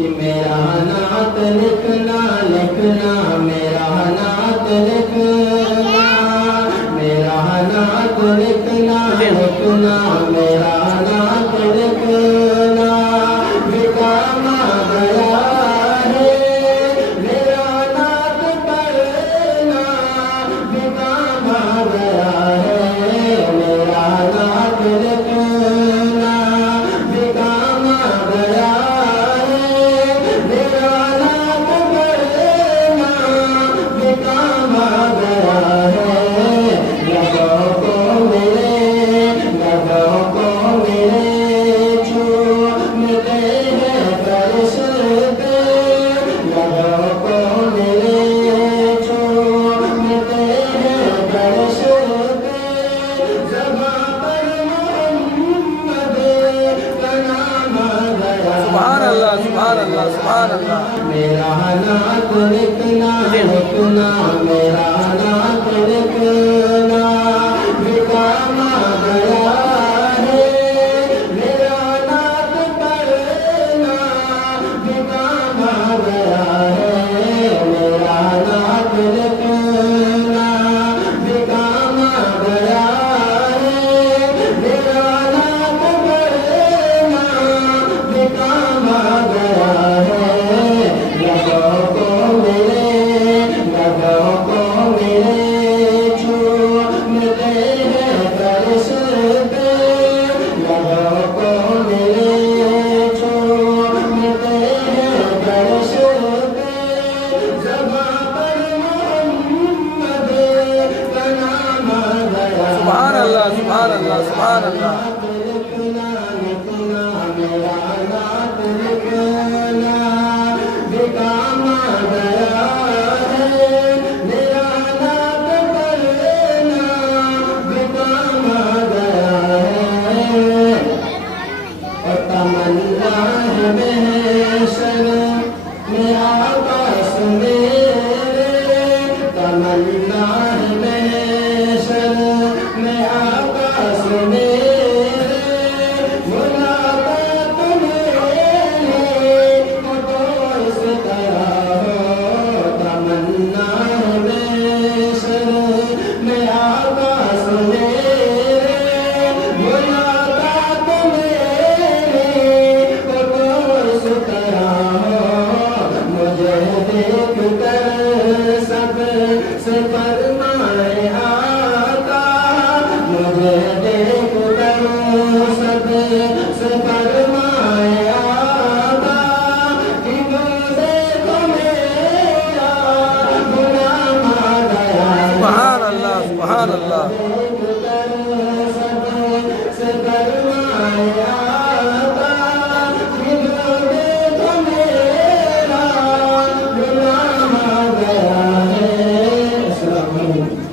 کہ میرا نعت لکھنا لکھنا میرا نعت لکھنا میرا نعت لکھنا لکھنا میرا نعت لکھنا بھی کام آ گیا ہے میرا نعت پڑھنا بھی کام آ گیا ہے میرا نعت لکھنا بھی کام آ گیا ہے میرا نعت پڑھنا بھی کام آ گیا ہے لبوں کو میرے لبوں کو میرے چومتے ہیں فرشتے لبوں کو میرے چومتے ہیں فرشتے زباں پر محمد کا نام آ گیا سبحان اللہ سبحان اللہ سبحان اللہ میرا نعت لکھنا لکھنا میرا نعت لکھنا بھی کام آ گیا ہے میرا نعت پڑھنا بھی کام آ گیا ہے میرا نعت لکھنا بھی کام آ گیا ہے میرا نعت پڑھنا بھی کام آ گیا ہے لبوں کو میرے لبوں کو میرے چومتے ہیں فرشتے لبوں کو میرے چومتے ہیں فرشتے زباں پر محمد کا نام آ گیا سبحان اللہ سبحان اللہ سبحان اللہ